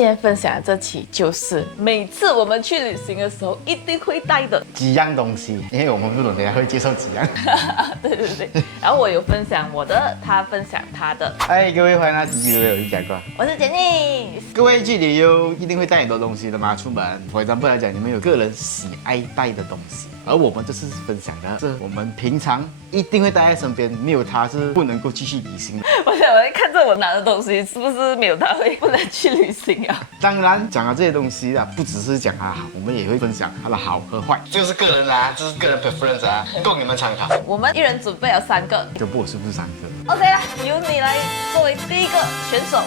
今天分享的這期就是每次我們去旅行的時候一定會帶的幾樣東西，因為我們不懂等下會介紹幾樣。對對對，然後我有分享我的，他分享他的。哎，各位歡迎來吉吉旅遊，我是甲哥，我是 Jenny。各位去旅遊一定會帶很多東西的嘛，出門。for example來講，你們有個人喜愛帶的東西，而我們這次分享的是我們平常一定會帶在身邊，沒有它是不能夠繼續旅行的。我想我看着我拿的東西，是不是沒有它會不能去旅行啊？當然，講了這些東西啊，不只是講它好，我們也會分享它的好和壞。這個是個人啦，這是個人 preference 啊，供你們參考。我們一人準備了3個，就不是不是3個。 OK 啦，由你來作為第一個選手。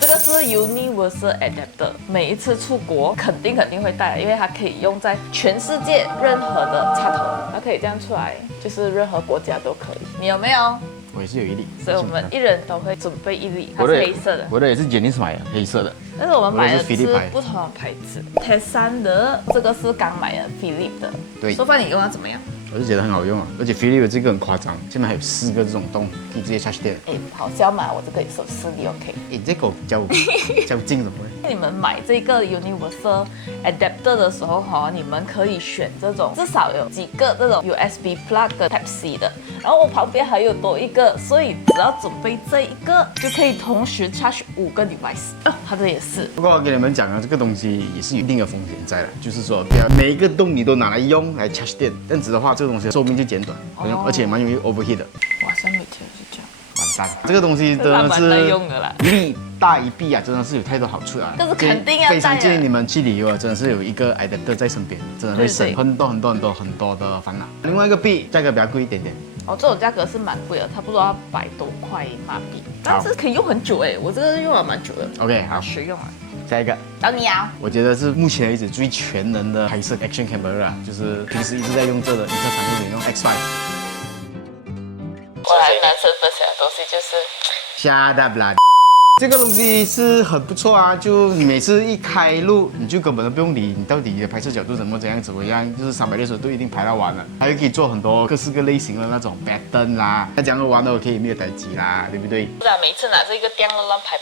這個是 Universal Adapter， 每一次出國肯定會帶，因為它可以用在全世界任何的插頭，它可以這樣出來，就是任何國家都可以。你有没有？我也是有一粒，所以我们一人都會準備一粒，它是黑色的。我的也是 Jenny 買的，黑色的。但是我們買的是不同的牌子。Tesson 的這個是剛買的 Philips 的。對。說飯你用它怎麼樣？我是覺得很好用啊，而且 Philips 這個很誇張，下面還有4個這種洞，可以直接 charge 電。哎，好笑嘛，我這個也是4粒 OK。哎，這個比較近什麼？你們買這個 Universal Adapter 的時候哈，你們可以選這種至少有幾個這種 USB plug 跟 Type C 的，然後我旁邊還有多一個，所以只要準備這一個就可以同時 charge 5個 device。哦，它這也是。不過我跟你們講啊，這個東西也是有一定的風險在的，就是說不要每一個洞你都拿來用來 charge 電，這樣子的話，這個東西壽命就減短，而且蠻容易 overheat 的。哇，上面貼是這樣。完蛋，這個東西真的是用的啦，利大於弊啊，真的是有太多好處啊。但是肯定要帶。非常建議你們去旅遊啊，真的是有一個 adapter 在身邊，真的會省很多的煩惱。另外一個弊，價格比較貴一點點。哦，這種價格是蠻貴的，差不多要100多塊馬幣，但是可以用很久哎，我這個用了蠻久的。OK， 好，實用啊。下一個，到你啊！我覺得是目前為止最全能的拍攝 action camera， 就是平時一直在用這個，你特常用X5。我來男生分享的東西就是，Shut up啦！這個東西是很不錯啊，就你每次一開錄，你就根本都不用理你到底你的拍攝角度怎麼樣，就是360度一定拍到完了。還有可以做很多各式各類型的那種 pattern 啦，那這樣玩的可以沒有待機啦，對不對？不然每次拿着一個電腦亂拍。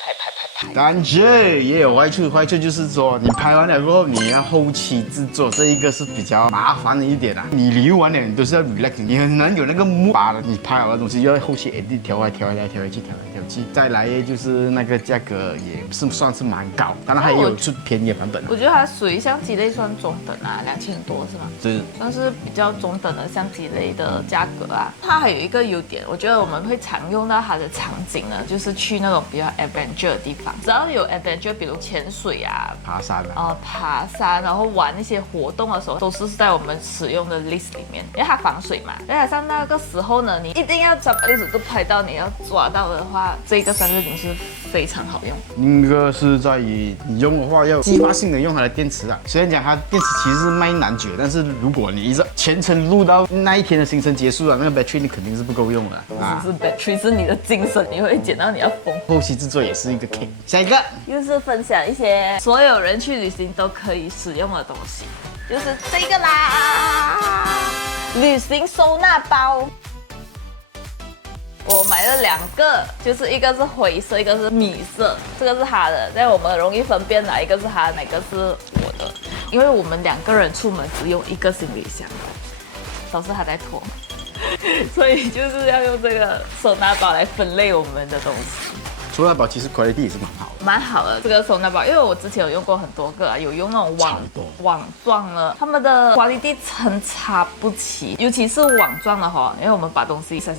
但是也有壞處，壞處就是說你拍完了過後，你要後期製作，這一個是比較麻煩的一點啦。你旅遊完了，你都是要 relax， 你很難有那個mood把你拍好的東西，要後期 edit 調來調去。再來就是那個價格也是算是蠻高，當然還有出便宜的版本。我覺得它屬於相機類算中等啊，2000多是嗎？是，算是比較中等的相機類的價格啊。它還有一個優點，我覺得我們會常用到它的場景呢，就是去那種比較 adventure 的地方。只要有 adventure， 比如潛水啊、爬山，然後玩一些活動的時候，都是在我們使用的 list 裡面，因為它防水嘛。再加上那個時候呢，你一定要360度拍到，你要抓到的話，這個360是非常好用。一個是在於你用的話要計劃性的用它的電池啊。雖然講它電池其實是賣難絕，但是如果你一直全程錄到那一天的行程結束了，那個 battery 你肯定是不夠用的啊。是 battery 是你的精神，你會減到你要瘋。後期製作也是一個 K。下一個又是分享一些所有人去旅行都可以使用的東西，就是這個啦，旅行收納包。我買了2個，就是一個是灰色，一個是米色，這個是他的，但我們容易分辨哪一個是他的，哪個是我的，因為我們2個人出門只用1個行李箱，都是他在拖，所以就是要用這個收納包來分類我們的東西。收納包其實 quality 也是蠻好的，這個收納包，因為我之前有用過很多個啊，有用那種網狀的，他們的 quality 參差不齊，尤其是網狀的話，因為我們把東西塞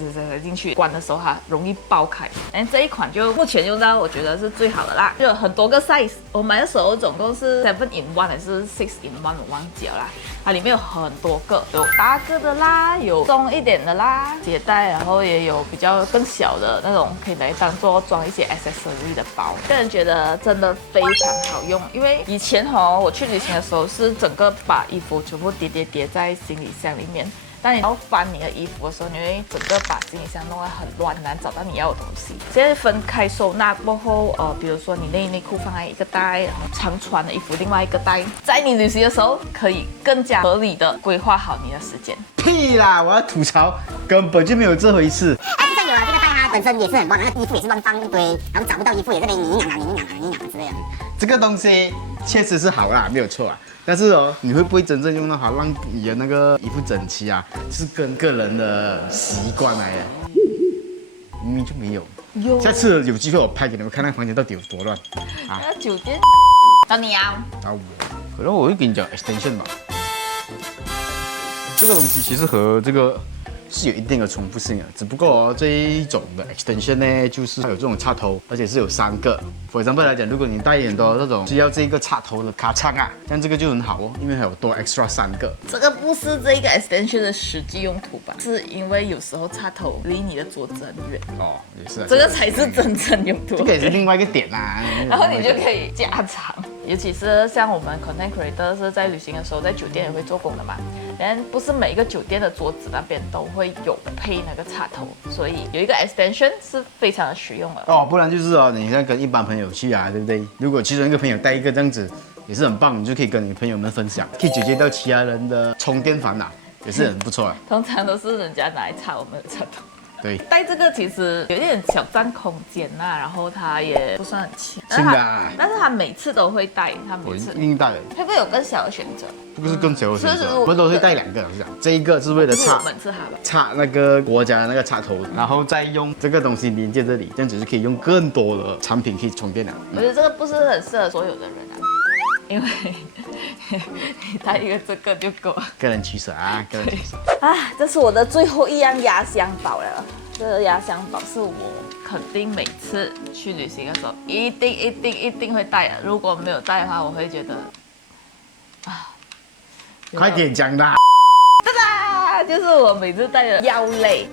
進去，關的時候它容易爆開。這一款就目前用到我覺得是最好的啦，就有很多個 size， 我買的時候總共是7-in-1還是6-in-1，我忘記了啦。它裡面有很多個，有大個的啦，有重一點的啦，攜帶，然後也有比較更小的那種，可以來當做裝一些 accessory 的包。個人覺得真的非常好用，因為以前我去旅行的時候是整個把衣服全部疊在行李箱裡面。當你要翻你的衣服的時候，你會整個把行李箱弄得很亂，難找到你要的東西。現在分開收納過後，比如說你內褲放在一個袋，然後常穿的衣服另外一個袋，在你旅行的時候可以更加合理的規劃好你的時間。屁啦！我要吐槽，根本就沒有這回事。就算有了這個袋，它本身也是很亂，那個衣服也是亂放一堆，然後找不到衣服也是被你硬應啊之類的。這個東西確實是好啦，沒有錯啊。但是哦，你會不會真正用到它，讓你的那個衣服整齊啊？是跟個人的習慣來的，明明就沒有。有。下次有機會我拍給你們看，那個房間到底有多亂啊！那酒店，到你啊。到我，可能我會跟你講 extension 吧。這個東西其實和這個是有一定的重複性的，只不過這一種的 extension 呢，就是它有這種插頭，而且是有3個。For example 來講，如果你帶很多這種需要這個插頭的卡鑲啊，像這個就很好哦，因為還有多 extra 3個。這個不是這個 extension 的實際用途吧？是因為有時候插頭離你的桌子很遠。哦，也是啊。這個才是真正用途。這個也是另外一個點啊。然後你就可以加長，尤其是像我們 content creator 是在旅行的時候，在酒店也會做工的嘛。但不是每一個酒店的桌子那邊都會有配那個插頭，所以有一個 extension 是非常的實用的。哦，不然就是哦，你像跟一般朋友去啊，对不对？如果其中一個朋友帶一個這樣子，也是很棒，你就可以跟你朋友們分享，可以解決到其他人的充電煩惱，也是很不錯的。通常都是人家拿來插我們的插頭。对，带这个其實有點小佔空間吶，然後它也不算很輕，輕的啊。但是他每次都會帶，他每次一定帶的。會不會有更小的選擇？不是更小的選擇，是我們都會帶2個，是這樣。這一個是為了插那個國家的那個插頭，然後再用這個東西連接這裡，這樣子就可以用更多的產品可以充電了。我覺得這個不是很適合所有的人啊，因為你帶一個這個就夠了。個人取捨啊，個人取捨。啊，這是我的最後一樣壓箱寶了。這個壓箱寶是我肯定每次去旅行的時候一定會帶的。如果沒有帶的話，我會覺得啊，快點講啦！噠噠，就是我每次帶的藥類。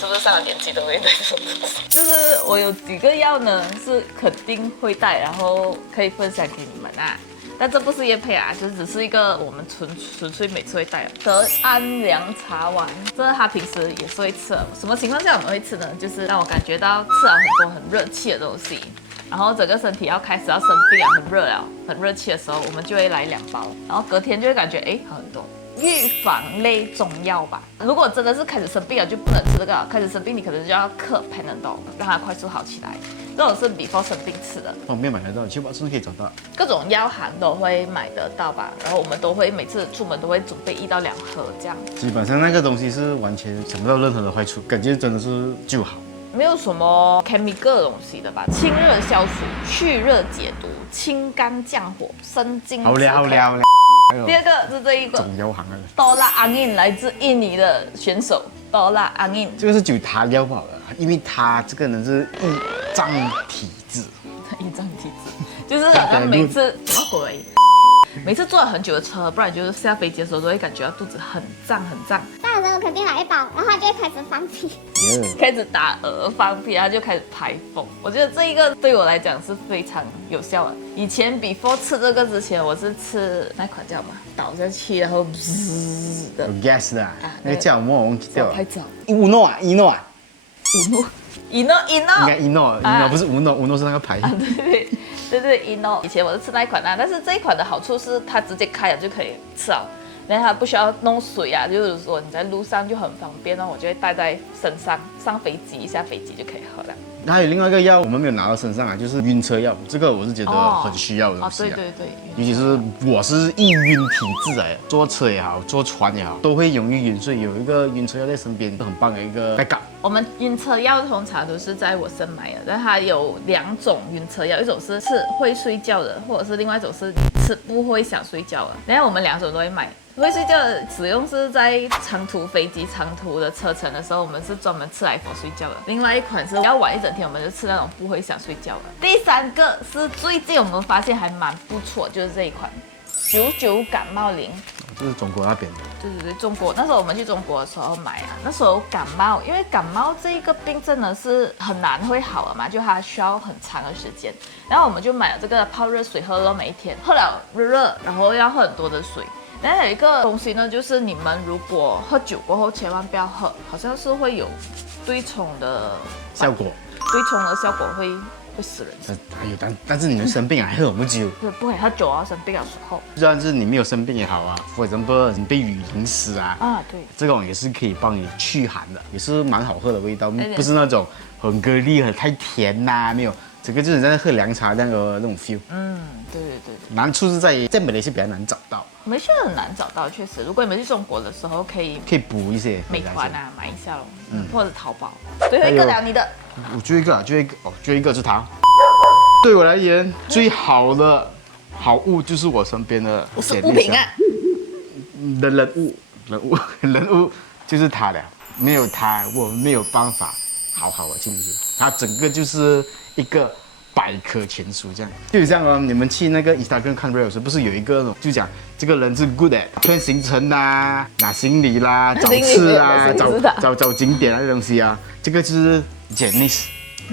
是不是上了年紀都會帶這種東西？就是我有幾個藥呢，是肯定會帶，然後可以分享給你們啊。但這不是業配啊，就只是一個我們純粹每次會帶的德安涼茶丸，這他平時也是會吃的。什麼情況下我們會吃呢？就是讓我感覺到吃了很多很熱氣的東西，然後整個身體要開始要生病了，很熱了，很熱氣的時候，我們就會來2包，然後隔天就會感覺好很多。預防類中藥吧。如果真的是開始生病了，就不能吃這個。開始生病，你可能就要嗑 Panadol，讓它快速好起來。這種是 before 生病吃的，方便買得到，去超市可以找到。各種藥行都會買得到吧。然後我們都會每次出門都會準備1到2盒這樣。基本上那個東西是完全想不到任何的壞處，感覺真的是就好。沒有什麼 chemical 的東西的吧？清熱消暑、去熱解毒、清肝降火、生津。好了。第二個是這一個，中藥行的。Tolak Angin 來自印尼的選手 Tolak Angin，這個是酒他療好了，因為他這個人是胰臟體質。胰臟體質就是好像每次每次坐了很久的車，不然就是下飛機的時候都會感覺到肚子很脹很脹。上了之後肯定來1包，然後他就會開始放屁，開始打嗝放屁，他就開始排風。我覺得這一個對我來講是非常有效的。以前 before 吃這個之前，我是吃那款叫什麼？倒下去然後滋的。有 gas 的啊，那個叫什麼我忘記掉了。太早。烏諾啊，伊諾啊。伊諾。應該伊諾不是烏諾是那個牌。對，伊諾。以前我是吃那一款啊，但是這一款的好處是它直接開了就可以吃了。然後它不需要弄水啊，就是說你在路上就很方便，然後我就會帶在身上，上飛機下飛機就可以喝了。那還有另外一個藥，我們沒有拿到身上啊，就是暈車藥，這個我是覺得很需要的東西啊。對，尤其是我是易暈體質來的，坐車也好，坐船也好，都會容易暈，所以有一個暈車藥在身邊，很棒的一個 backup。我們暈車藥通常都是在我身買的，但它有2種暈車藥，一種是會睡覺的，或者是另外一種是吃不會想睡覺的。然後我們2種都會買。會睡覺的使用是在長途飛機、長途的車程的時候，我們是專門吃來for睡覺的。另外一款是要玩一整天，我們就吃那種不會想睡覺的。第3個是最近我們發現還蠻不錯，就是這一款99感冒靈，這是中國那邊的。對，中國那時候我們去中國的時候買啊，那時候感冒，因為感冒這一個病症呢是很難會好的嘛，就它需要很長的時間。然後我們就買了這個泡熱水喝了，每一天喝了熱，然後要喝很多的水。但有一個東西呢，就是你們如果喝酒過後，千萬不要喝，好像是會有對沖的效果。對沖的效果會死人。但是你們生病啊，喝什麼酒？不可以喝酒啊，生病的時候。就算是你沒有生病也好啊，或者你被雨淋濕啊，對，這種也是可以幫你驅寒的，也是蠻好喝的味道，不是那種很顆粒、很太甜吶，沒有。這個就是在喝涼茶那個那種 feel。对。難處是在於在馬來西亞比較難找到，馬來西亞很難找到，確實。如果你們去中國的時候，可以補一些美團啊買一下咯，或者淘寶。最後一個了，你的。我最後一個啊，最後一個是它。對我來言，最好的好物就是我身邊的物品啊。人物就是它了，沒有它我沒有辦法好好的去旅行。它整個就是一個百科全書這樣，就像哦，你們去那個 Instagram 看 reels 不是有一個就講這個人是 good at plan行程啦、拿行李啦、找吃啊、找景點啊這東西啊，這個就是 Janice。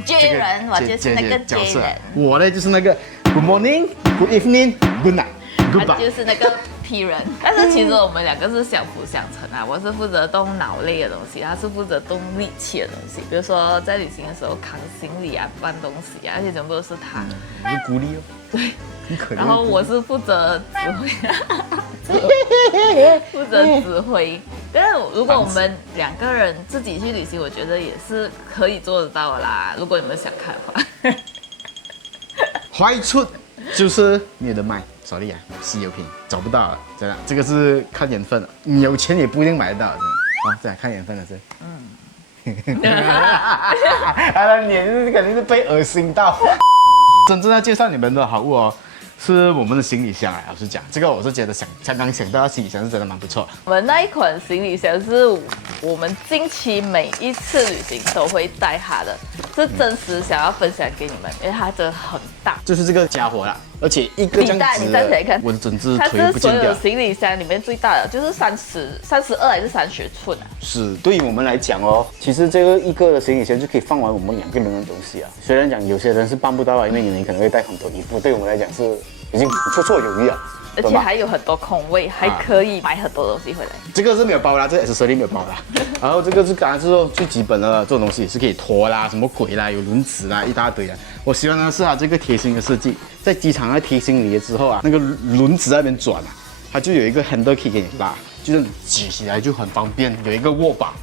接人，我就是那個接人。我呢就是那個 Good morning、Good evening、Good night、Goodbye。他就是那個 P 人，但是其實我們兩個是相輔相成啊。我是負責動腦類的東西，他是負責動力氣的東西。比如說在旅行的時候扛行李啊、搬東西啊，而且全部都是他。你鼓勵哦。对。很可憐。然後我是負責指揮，負責指揮。但是如果我們兩個人自己去旅行，我覺得也是可以做得到的啦。如果你們想看的话。壞處就是沒有得賣，手裡啊，稀有品找不到了，真的，這個是看緣分的，你有錢也不一定買得到，真的。啊，这樣看緣分的是。他的臉是肯定是被惡心到。真正要介紹你們的好物哦。是我們的行李箱啊，老實講，這個我是覺得剛剛想到行李箱是真的蠻不錯。我們那一款行李箱是我們近期每一次旅行都會帶它的，是真實想要分享給你們，因為它真的很大，就是這個家伙啦，而且一個這樣子，你站起來看，我的整隻它腿不見掉。是所有行李箱裡面最大的，就是32還是30寸啊。是，對於我們來講哦，其實這個一個的行李箱就可以放完我們2個人的東西啊。雖然講有些人是辦不到啊，因為你們可能會帶很多衣服，對我們來講是已經綽綽有餘了。而且還有很多空位，還可以買很多東西回來。這個是沒有包啦，這個 accessory 沒有包啦。然後這個是剛才是說最基本的這種東西，是可以拖啦，什麼鬼啦，有輪子啦，一大堆啊。我喜歡的是它這個貼心的設計，在機場在貼行李之後啊，那個輪子在那邊轉啊，它就有一個 handle 可以給你拉，就是你舉起來就很方便，有一個握把。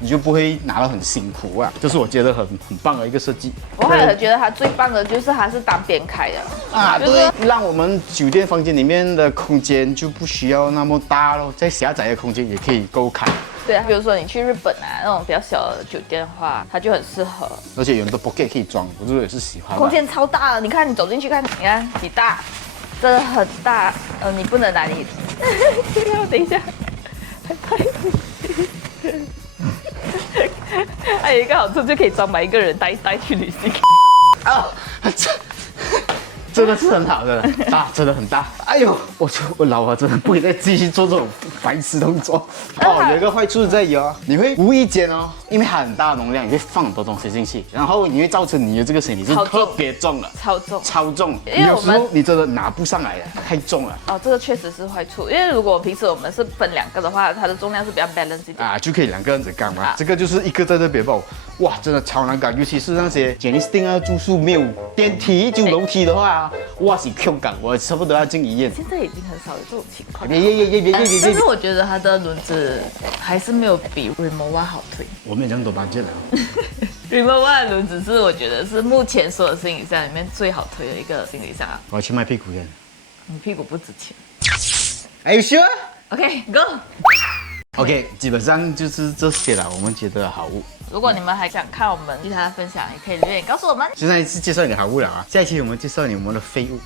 你就不會拿得很辛苦啊，這是我覺得很棒的一個設計。我還覺得它最棒的就是它是單邊開的啊，對，讓我們酒店房間裡面的空間就不需要那麼大咯，在狹窄的空間也可以夠開。對啊，比如說你去日本啊那種比較小的酒店的話，它就很適合。而且有很多 pocket 可以裝，我也是喜歡。空間超大的，你看你走進去看，你看幾大，真的很大。你不能拿你，等一下，还有一個好處，就可以裝滿一個人帶去旅行。啊，真的是很好的，大，真的很大。哎呦，我老了，真的不可以再繼續做這種白痴動作。哦，有一個壞處在於哦，你會無意間哦，因為它很大的容量，你會放很多東西進去，然後你會造成你的這個行李是特別重了，超重。有時候你真的拿不上來了，太重了。哦，這個確實是壞處，因為如果平時我們是分2個的話，它的重量是比較 balance 一點啊，就可以2個人子幹嘛。這個就是一個在這邊抱，哇，真的超難趕，尤其是那些 Janice 訂啊住宿沒有電梯就樓梯的話，哇是 Q 感，我差不多要進醫院。現在已經很少有這種情況。但是我覺得它的輪子還是沒有比 Rimowa 好推。我沒有這樣多budget了。Rimowa 的輪子是我覺得是目前所有行李箱裡面最好推的一個行李箱啊。我要去賣屁股的。你屁股不值錢。Are you sure? OK, go. OK， 基本上就是這些了，我們覺得的好物。如果你們還想看我們其他的分享，也可以留言告訴我們。现在是介紹你的好物了啊，下一期我們介紹你們的廢物，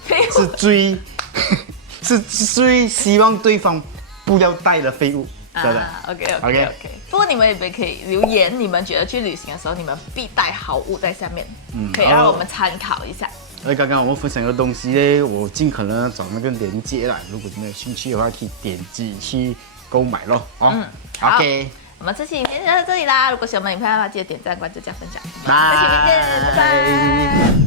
是最希望對方不要帶的廢物，真的。OK。不過你們也可以留言，你們覺得去旅行的時候你們必帶好物在下面，可以讓我們參考一下。而剛剛我們分享的東西呢，我盡可能找那個鏈接啦，如果你們有興趣的話，可以點擊去購買咯。OK。我們這期影片就到這裡啦！如果喜歡我們影片的話，記得點讚、關注、加分享。下期見，拜拜。